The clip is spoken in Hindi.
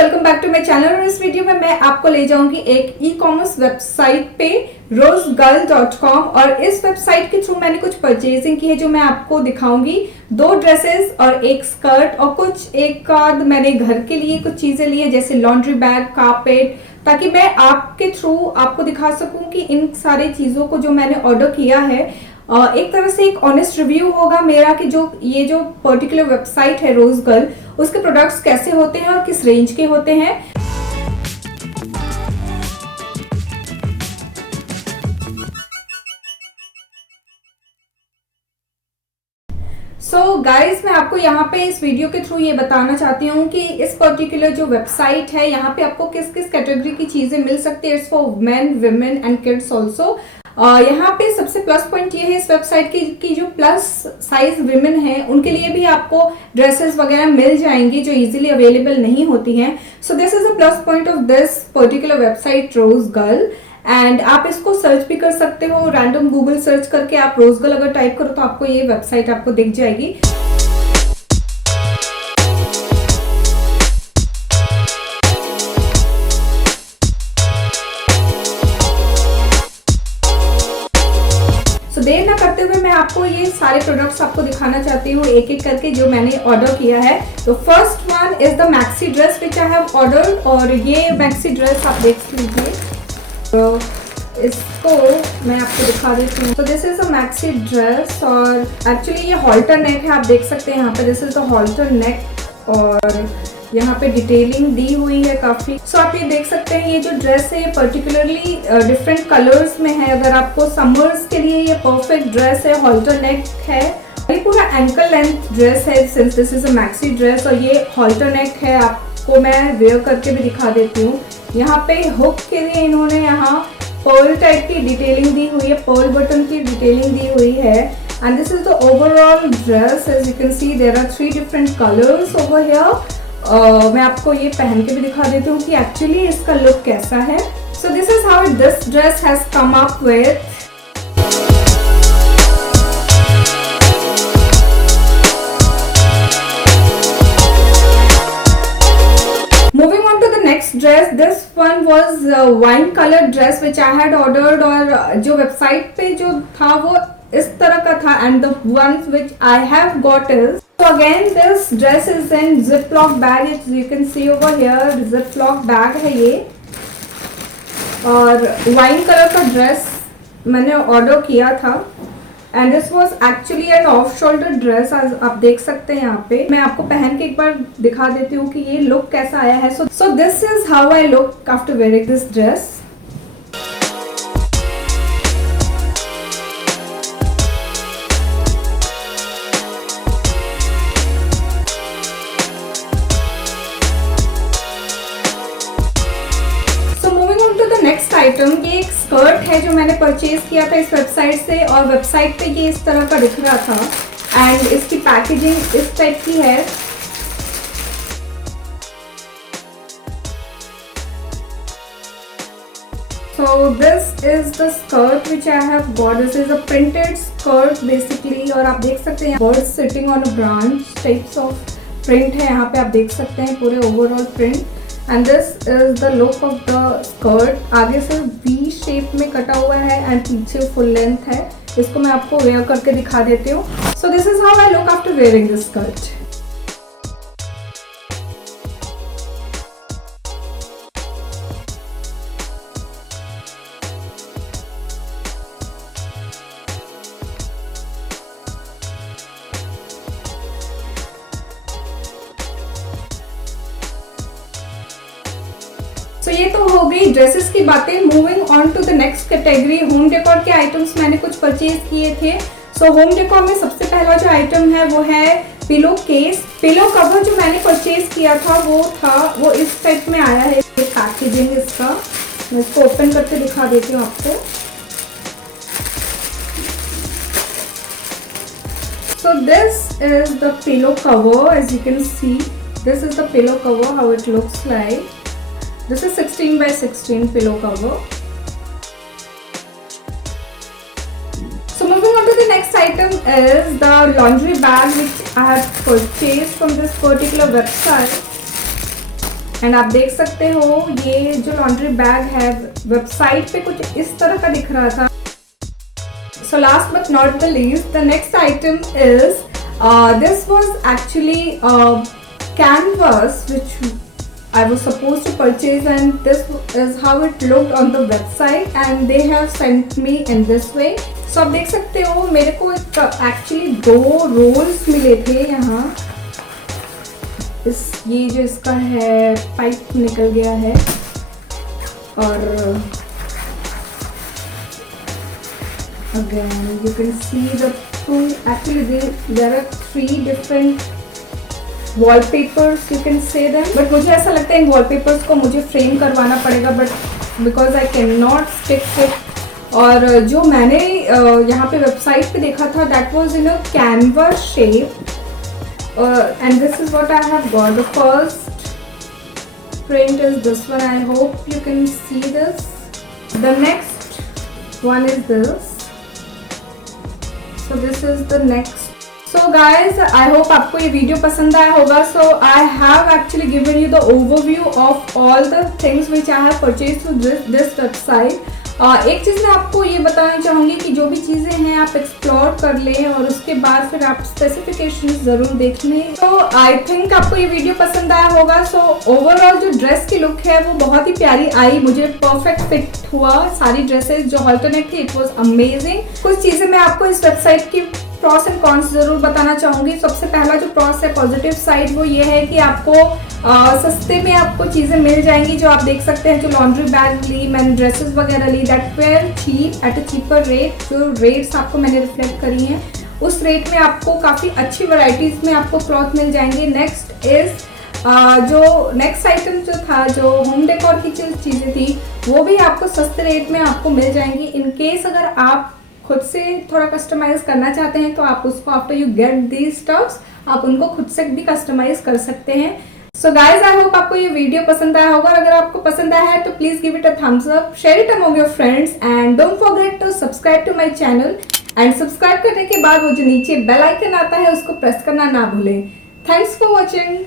Welcome back to my channel. और इस वीडियो में मैं आपको ले जाऊंगी एक ई कॉमर्स वेबसाइट पे rosegirl.com। और इस वेबसाइट के थ्रू मैंने कुछ परचेजिंग की है जो मैं आपको दिखाऊंगी। 2 ड्रेसेस और एक स्कर्ट और कुछ एक आध मैंने घर के लिए कुछ चीजें ली है जैसे लॉन्ड्री बैग, कारपेट, ताकि मैं आपके थ्रू आपको दिखा सकूं कि इन सारी चीजों को जो मैंने ऑर्डर किया है एक तरह से एक ऑनेस्ट रिव्यू होगा मेरा कि जो पर्टिकुलर वेबसाइट है रोज गर्ल, उसके प्रोडक्ट्स कैसे होते हैं और किस रेंज के होते हैं। गाइज मैं आपको यहाँ पे इस वीडियो के थ्रू ये बताना चाहती हूँ कि इस पर्टिकुलर जो वेबसाइट है यहाँ पे आपको किस किस कैटेगरी की चीजें मिल सकती है। It's for main, women and kids also. यहाँ पे सबसे प्लस पॉइंट ये है इस वेबसाइट की जो प्लस साइज विमेन है उनके लिए भी आपको ड्रेसेस वगैरह मिल जाएंगी जो इजीली अवेलेबल नहीं होती हैं। So this is a plus point of this particular website rose girl. And आप इसको सर्च भी कर सकते हो, रैंडम गूगल सर्च करके आप रोज गर्ल अगर टाइप करो तो आपको ये वेबसाइट आपको दिख जाएगी। देर ना करते हुए मैं आपको ये सारे प्रोडक्ट्स आपको दिखाना चाहती हूँ एक एक करके जो मैंने ऑर्डर किया है। तो first one is the maxi dress which I have ordered. और ये मैक्सी ड्रेस आप देख लीजिए, तो इसको मैं आपको दिखा देती हूँ। तो this is a maxi dress और एक्चुअली ये हॉल्टर नेक है, आप देख सकते हैं यहाँ पे this is the halter neck और यहाँ पे डिटेलिंग दी हुई है काफी। सो आप ये देख सकते हैं ये जो ड्रेस है ये पर्टिकुलरली डिफरेंट कलर्स में है। अगर आपको समर्स के लिए ये परफेक्ट ड्रेस है, हॉल्टर नेक है, ये पूरा एंकल लेंथ ड्रेस है since this is a maxi dress और ये हॉल्टर नेक है। आपको मैं वेयर करके भी दिखा देती हूँ। यहाँ पे हुक के लिए इन्होंने यहाँ पर्ल टाइप की डिटेलिंग दी हुई है, पर्ल बटन की डिटेलिंग दी हुई है। And this is the overall dress. As you can see there are 3 different colours over here. मैं आपको ये पहन के भी दिखा देती हूँ कि एक्चुअली इसका लुक कैसा है। सो this is how this dress has come up with. Moving on to the next dress, this one was wine color dress which I had ordered। और जो वेबसाइट पे जो था वो इस तरह का था and the ones which I have got is, so again this dress is in ziploc bag, as you can see over here, ziploc bag है ये। और वाइन कलर का ड्रेस मैंने ऑर्डर किया था and this was actually an off shoulder dress. आप देख सकते हैं यहाँ पे मैं आपको पहन के एक बार दिखा देती हूँ कि ये लुक कैसा आया है। सो this is how I look after wearing this dress. Next item ये एक स्कर्ट है जो मैंने परचेज किया था इस वेबसाइट से और वेबसाइट पे ये इस तरह का दिख रहा था एंड इसकी पैकेजिंग इस टाइप की है। So this is the skirt which I have got. This is a printed skirt basically और आप देख सकते हैं birds sitting on a branch types of print है यहाँ पे, आप देख सकते हैं पूरे overall print। And this is the look of the skirt। आगे से V शेप में कटा हुआ है एंड पीछे फुल लेंथ है। इसको मैं आपको वेयर करके दिखा देती हूँ। So this is how I look after wearing this skirt। तो ये तो हो गई ड्रेसेस की बातें। Moving on to the next category, home decor के आइटम्स मैंने कुछ परचेज किए थे। सो होम डेकोर में सबसे पहला जो आइटम है वो है पिलो केस। पिलो कवर जो मैंने परचेज किया था वो इस टाइप में आया है पैकेजिंग इसका। मैं इसको ओपन करके दिखा देती हूँ आपको। So this is the pillow cover, as you can see this is the pillow cover how it looks like. This is 16 by 16 pillow cover। So moving on to the next item is the laundry bag which I have purchased from this particular website। And आप देख सकते हो ये जो लॉन्ड्री बैग है वेबसाइट पे कुछ इस तरह का दिख रहा था. So last but not the least, the next item is this was actually canvas which I was supposed to purchase, and this is how it looked on the website and they have sent me in this way. So आप देख सकते हो मेरे को actually 2 रोल्स मिले थे यहाँ. ये जो इसका है पाइप निकल गया है और again you can see the two, actually there are 3 different wallpapers you can say them, but मुझे ऐसा लगता है इन wallpapers को मुझे फ्रेम करवाना पड़ेगा, but because I cannot stick it. और जो मैंने यहाँ पे वेबसाइट पे देखा था that was in a canvas shape, and this is what I have got. The first print is this one. I hope you can see this. The next one is this. So this is the next. So guys, I hope आपको ये वीडियो पसंद आया होगा. So I have actually given you the overview of all the things which I have purchased through this website. एक चीज़ मैं आपको ये बताना चाहूँगी कि जो भी चीज़ें हैं आप एक्सप्लोर कर लें और उसके बाद फिर आप स्पेसिफिकेशंस ज़रूर देख लें. तो आई थिंक आपको ये वीडियो पसंद आया होगा. सो ओवरऑल जो ड्रेस की लुक है वो बहुत ही प्यारी आई, मुझे परफेक्ट फिट हुआ. सारी ड्रेसेस जो अल्टरनेट थी इट वाज अमेजिंग. कुछ चीज़ें मैं आपको इस वेबसाइट की प्रॉस एंड कॉन्स जरूर बताना चाहूँगी. सबसे पहला जो प्रॉस है पॉजिटिव साइड वो ये है कि आपको सस्ते में आपको चीज़ें मिल जाएंगी. जो आप देख सकते हैं जो लॉन्ड्री बैग ली, मैंने ड्रेसेस वगैरह ली, that where cheap at a cheaper rate. जो रेट्स आपको मैंने रिफ्लेक्ट करी हैं उस रेट में आपको काफ़ी अच्छी वैरायटीज़ में आपको क्लॉथ मिल जाएंगे. नेक्स्ट इज जो नेक्स्ट आइटम जो था जो होम डेकोर की चीज़ें थी वो भी आपको सस्ते रेट में आपको मिल जाएंगी. इन केस अगर आप खुद से थोड़ा कस्टमाइज करना चाहते हैं तो आप उसको after you get these stuffs आप उनको खुद से भी कस्टमाइज कर सकते हैं. सो गाइज आई होप आपको ये वीडियो पसंद आया होगा. अगर आपको पसंद आया है तो please give it a thumbs up, share it among your friends and don't forget to subscribe to my channel. And subscribe करने के बाद वो जो नीचे बेल आइकन आता है उसको प्रेस करना ना भूलें. Thanks for watching.